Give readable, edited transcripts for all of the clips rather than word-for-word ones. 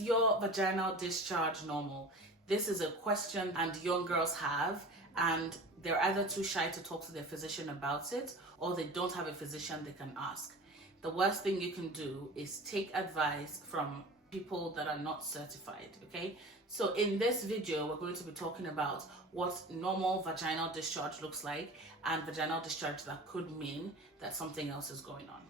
Is your vaginal discharge normal? This is a question and young girls have, and they're either too shy to talk to their physician about it, or they don't have a physician they can ask. The worst thing you can do is take advice from people that are not certified, okay? So in this video, we're going to be talking about what normal vaginal discharge looks like and vaginal discharge that could mean that something else is going on.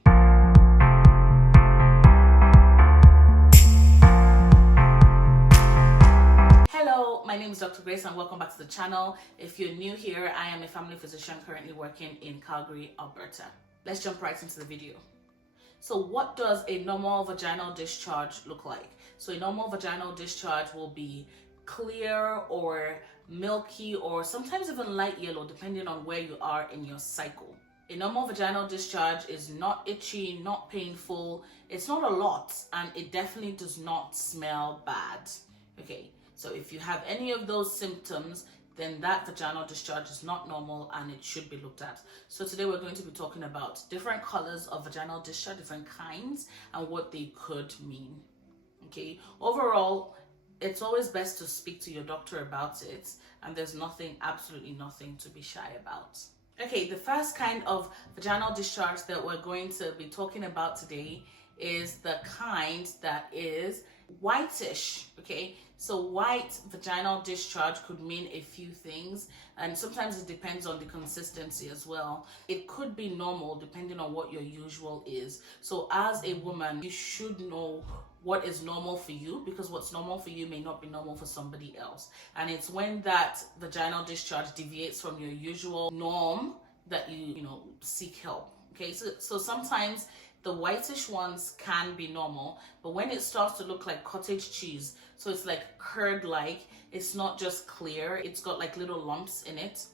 Hello, my name is Dr. Grace and welcome back to the channel. If you're new here, I am a family physician currently working in Calgary, Alberta. Let's jump right into the video. So what does a normal vaginal discharge look like? So a normal vaginal discharge will be clear or milky or sometimes even light yellow depending on where you are in your cycle. A normal vaginal discharge is not itchy, not painful, it's not a lot, and it definitely does not smell bad. Okay, so if you have any of those symptoms, then that vaginal discharge is not normal and it should be looked at. So today we're going to be talking about different colors of vaginal discharge, different kinds, and what they could mean. Okay, overall, it's always best to speak to your doctor about it, and there's absolutely nothing to be shy about. Okay, the first kind of vaginal discharge that we're going to be talking about today is the kind that is whitish. Okay, so white vaginal discharge could mean a few things, and sometimes it depends on the consistency as well. It could be normal depending on what your usual is. So as a woman, you should know what is normal for you, because what's normal for you may not be normal for somebody else. And it's when that vaginal discharge deviates from your usual norm that you seek help. Okay, so sometimes the whitish ones can be normal, but when it starts to look like cottage cheese, so it's like curd-like, it's not just clear, it's got like little lumps in it,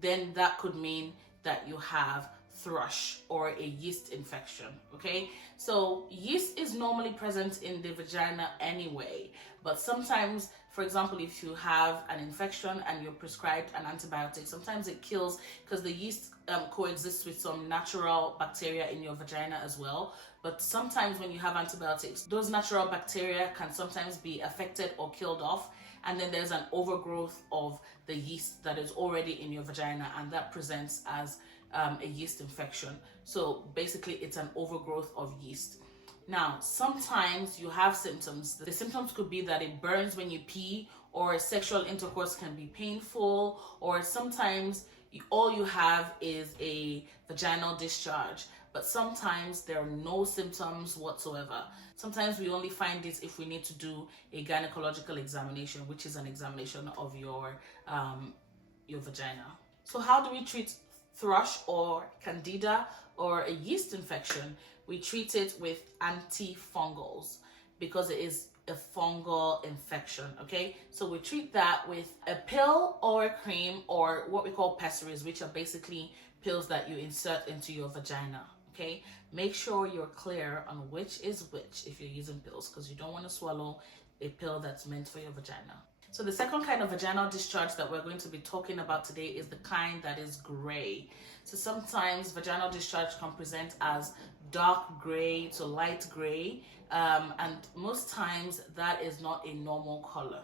then that could mean that you have thrush or a yeast infection. Okay, so yeast is normally present in the vagina anyway, but sometimes, for example, if you have an infection and you're prescribed an antibiotic, sometimes it kills because the yeast coexists with some natural bacteria in your vagina as well. But sometimes when you have antibiotics, those natural bacteria can sometimes be affected or killed off, and then there's an overgrowth of the yeast that is already in your vagina, and that presents as a yeast infection. So basically it's an overgrowth of yeast. Now, sometimes you have symptoms. The symptoms could be that it burns when you pee, or sexual intercourse can be painful, or sometimes all you have is a vaginal discharge, but sometimes there are no symptoms whatsoever. Sometimes we only find this if we need to do a gynecological examination, which is an examination of your vagina. So how do we treat thrush or candida or a yeast infection? We treat it with antifungals because it is a fungal infection. Okay, so we treat that with a pill or a cream, or what we call pessaries, which are basically pills that you insert into your vagina. Okay, make sure you're clear on which is which if you're using pills, because you don't want to swallow a pill that's meant for your vagina. So the second kind of vaginal discharge that we're going to be talking about today is the kind that is gray. So sometimes vaginal discharge can present as dark gray to light gray, and most times that is not a normal color.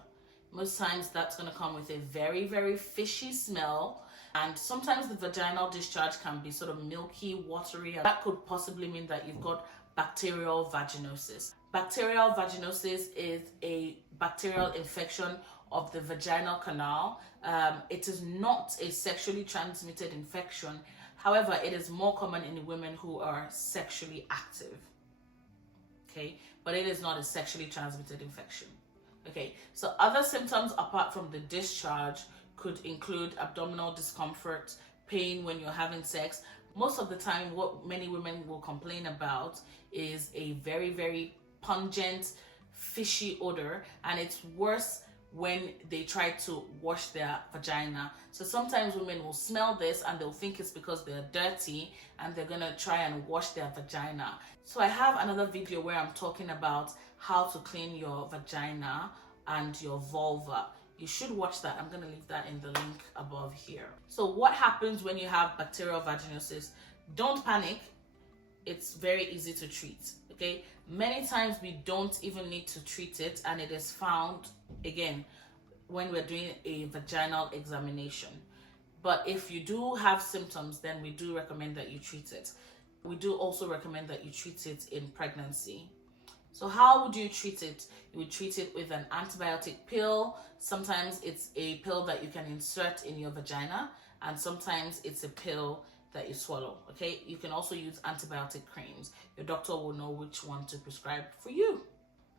Most times that's going to come with a very, very fishy smell, and sometimes the vaginal discharge can be sort of milky, watery, and that could possibly mean that you've got bacterial vaginosis. Bacterial vaginosis is a bacterial infection of the vaginal canal. It is not a sexually transmitted infection. However, it is more common in women who are sexually active. Okay, but it is not a sexually transmitted infection. Okay, so other symptoms apart from the discharge could include abdominal discomfort, pain when you're having sex. Most of the time, what many women will complain about is a very, very pungent, fishy odor, and it's worse when they try to wash their vagina. So sometimes women will smell this and they'll think it's because they're dirty and they're gonna try and wash their vagina. So I have another video where I'm talking about how to clean your vagina and your vulva. You should watch that. I'm gonna leave that in the link above here. So what happens when you have bacterial vaginosis? Don't panic. It's very easy to treat. Okay, many times we don't even need to treat it, and it is found again when we're doing a vaginal examination. But if you do have symptoms, then we do recommend that you treat it. We do also recommend that you treat it in pregnancy. So how would you treat it? You would treat it with an antibiotic pill. Sometimes it's a pill that you can insert in your vagina, and sometimes it's a pill that you swallow. Okay, you can also use antibiotic creams. Your doctor will know which one to prescribe for you.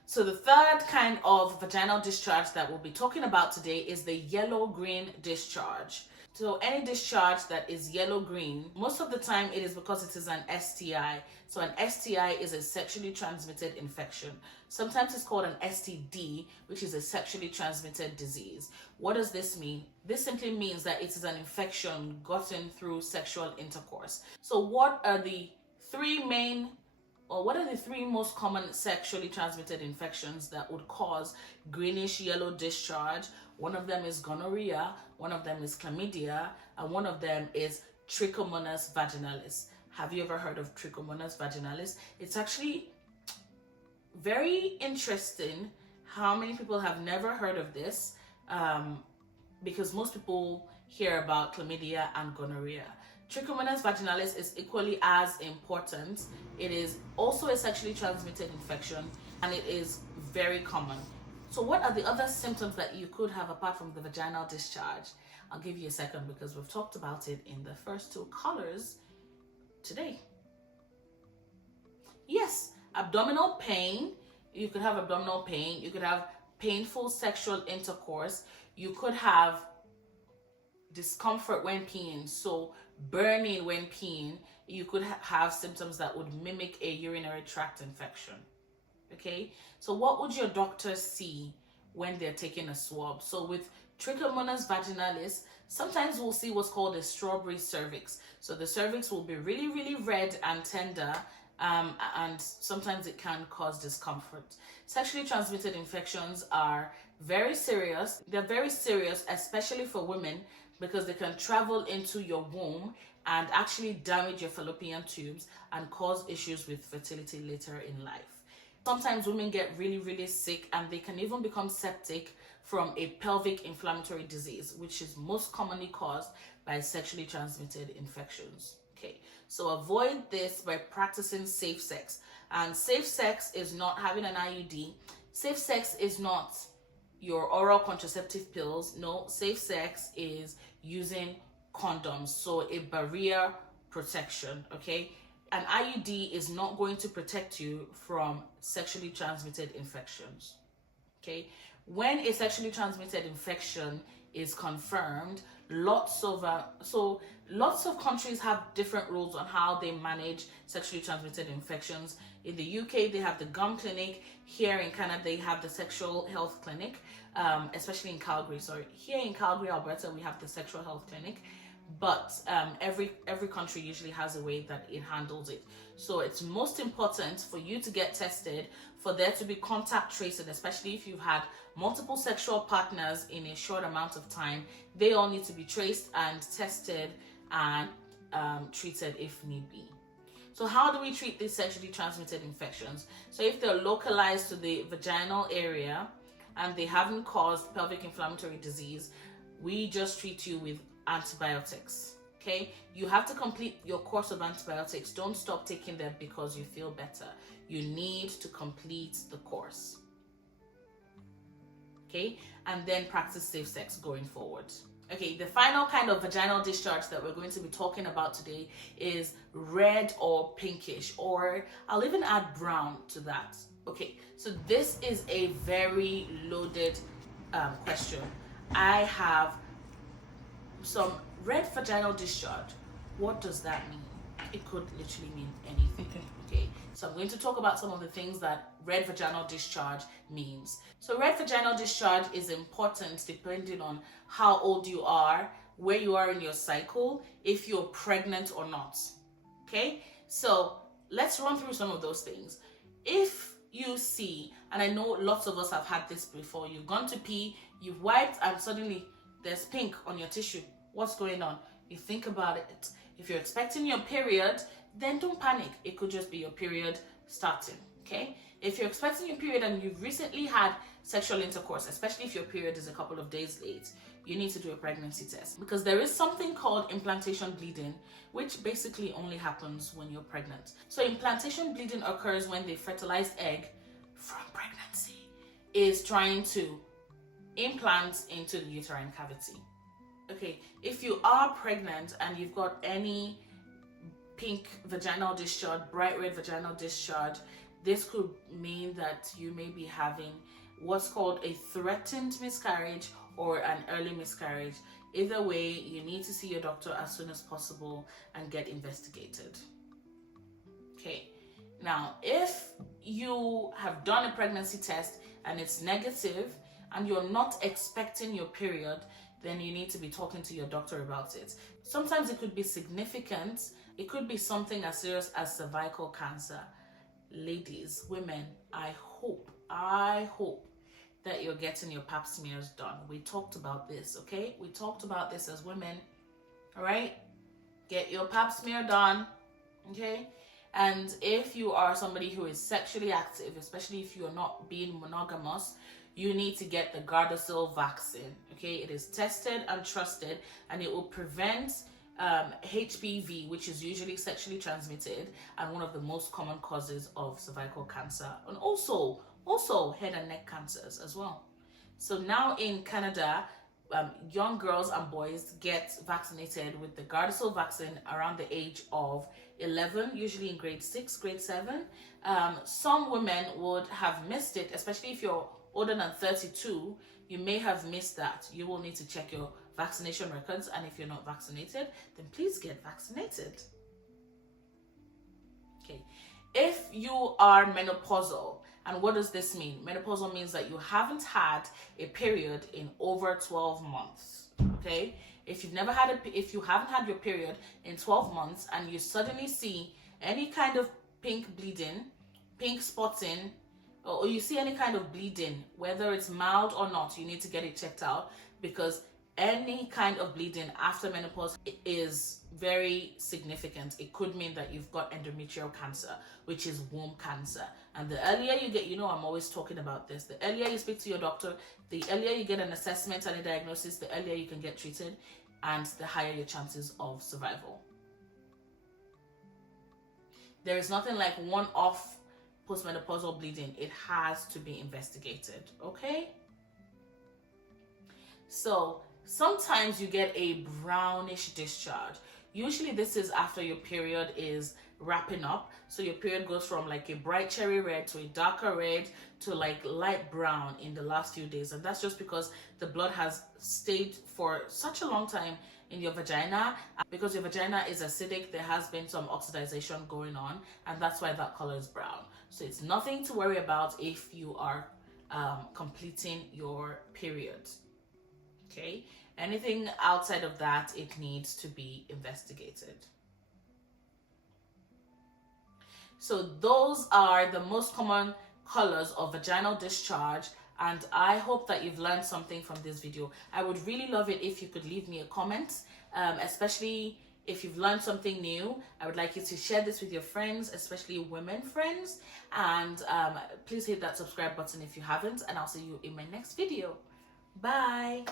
So the third kind of vaginal discharge that we'll be talking about today is the yellow-green discharge. So any discharge that is yellow-green, most of the time it is because it is an STI. So an STI is a sexually transmitted infection. Sometimes it's called an STD, which is a sexually transmitted disease. What does this mean? This simply means that it is an infection gotten through sexual intercourse. So what are the three most common sexually transmitted infections that would cause greenish yellow discharge? One of them is gonorrhea, one of them is chlamydia, and one of them is Trichomonas vaginalis. Have you ever heard of Trichomonas vaginalis? It's actually very interesting how many people have never heard of this, because most people hear about chlamydia and gonorrhea. Trichomonas vaginalis is equally as important. It is also a sexually transmitted infection, and it is very common. So what are the other symptoms that you could have apart from the vaginal discharge? I'll give you a second because we've talked about it in the first two colors today. Yes, abdominal pain. You could have abdominal pain. You could have painful sexual intercourse. You could have discomfort when peeing, so burning when peeing. You could have symptoms that would mimic a urinary tract infection. Okay, so what would your doctor see when they're taking a swab? So with Trichomonas vaginalis, sometimes we'll see what's called a strawberry cervix. So the cervix will be really, really red and tender, and sometimes it can cause discomfort. Sexually transmitted infections are very serious. They're very serious, especially for women, because they can travel into your womb and actually damage your fallopian tubes and cause issues with fertility later in life. Sometimes women get really, really sick, and they can even become septic from a pelvic inflammatory disease, which is most commonly caused by sexually transmitted infections. Okay, so avoid this by practicing safe sex. And safe sex is not having an IUD. Safe sex is not your oral contraceptive pills. No, safe sex is using condoms, so a barrier protection. Okay, an IUD is not going to protect you from sexually transmitted infections. Okay, when a sexually transmitted infection is confirmed, lots of countries have different rules on how they manage sexually transmitted infections. In the UK, they have the GUM clinic. Here in Canada, they have the sexual health clinic, especially in Calgary. Sorry, here in Calgary, Alberta, we have the sexual health clinic. But every country usually has a way that it handles it. So it's most important for you to get tested, for there to be contact tracing, especially if you've had multiple sexual partners in a short amount of time. They all need to be traced and tested and treated if need be. So how do we treat these sexually transmitted infections? So if they're localized to the vaginal area and they haven't caused pelvic inflammatory disease, we just treat you with antibiotics. Okay, you have to complete your course of antibiotics. Don't stop taking them because you feel better. You need to complete the course. Okay, and then practice safe sex going forward. Okay, the final kind of vaginal discharge that we're going to be talking about today is red or pinkish, or I'll even add brown to that. Okay, so this is a very loaded question. I have some red vaginal discharge. What does that mean? It could literally mean anything. Okay, so I'm going to talk about some of the things that red vaginal discharge means. So red vaginal discharge is important depending on how old you are, where you are in your cycle, if you're pregnant or not. Okay, so let's run through some of those things. If you see, and I know lots of us have had this before, you've gone to pee, you've wiped, and suddenly there's pink on your tissue. What's going on? You think about it. If you're expecting your period, then don't panic. It could just be your period starting. Okay, if you're expecting your period and you've recently had sexual intercourse, especially if your period is a couple of days late, you need to do a pregnancy test, because there is something called implantation bleeding, which basically only happens when you're pregnant. So implantation bleeding occurs when the fertilized egg from pregnancy is trying to implant into the uterine cavity. Okay, if you are pregnant and you've got any pink vaginal discharge, bright red vaginal discharge, this could mean that you may be having what's called a threatened miscarriage or an early miscarriage. Either way, you need to see your doctor as soon as possible and get investigated. Okay, now if you have done a pregnancy test and it's negative and you're not expecting your period, then you need to be talking to your doctor about it. Sometimes it could be significant. It could be something as serious as cervical cancer. Ladies, women, I hope that you're getting your pap smears done. We talked about this, okay? We talked about this as women, all right? Get your pap smear done, okay? And if you are somebody who is sexually active, especially if you're not being monogamous, you need to get the Gardasil vaccine, okay? It is tested and trusted, and it will prevent HPV, which is usually sexually transmitted and one of the most common causes of cervical cancer, and also head and neck cancers as well. So now in Canada, young girls and boys get vaccinated with the Gardasil vaccine around the age of 11, usually in grade 6, grade 7. Some women would have missed it, especially if you're older than 32, you may have missed that. You will need to check your vaccination records, and if you're not vaccinated, then please get vaccinated. Okay, if you are menopausal, and what does this mean? Menopausal means that you haven't had a period in over 12 months, okay? If you haven't had your period in 12 months and you suddenly see any kind of pink bleeding, pink spotting, or you see any kind of bleeding, whether it's mild or not, you need to get it checked out, because any kind of bleeding after menopause is very significant. It could mean that you've got endometrial cancer, which is womb cancer. And the earlier you get, I'm always talking about this, the earlier you speak to your doctor, the earlier you get an assessment and a diagnosis, the earlier you can get treated, and the higher your chances of survival. There is nothing like one-off postmenopausal bleeding. It has to be investigated, okay? So sometimes you get a brownish discharge. Usually this is after your period is wrapping up. So your period goes from like a bright cherry red to a darker red to like light brown in the last few days. And that's just because the blood has stayed for such a long time in your vagina. Because your vagina is acidic, there has been some oxidation going on, and that's why that color is brown. So it's nothing to worry about if you are completing your period. Okay, anything outside of that, it needs to be investigated. So those are the most common colors of vaginal discharge, and I hope that you've learned something from this video. I would really love it if you could leave me a comment, especially if you've learned something new. I would like you to share this with your friends, especially women friends, and please hit that subscribe button if you haven't, and I'll see you in my next video. Bye.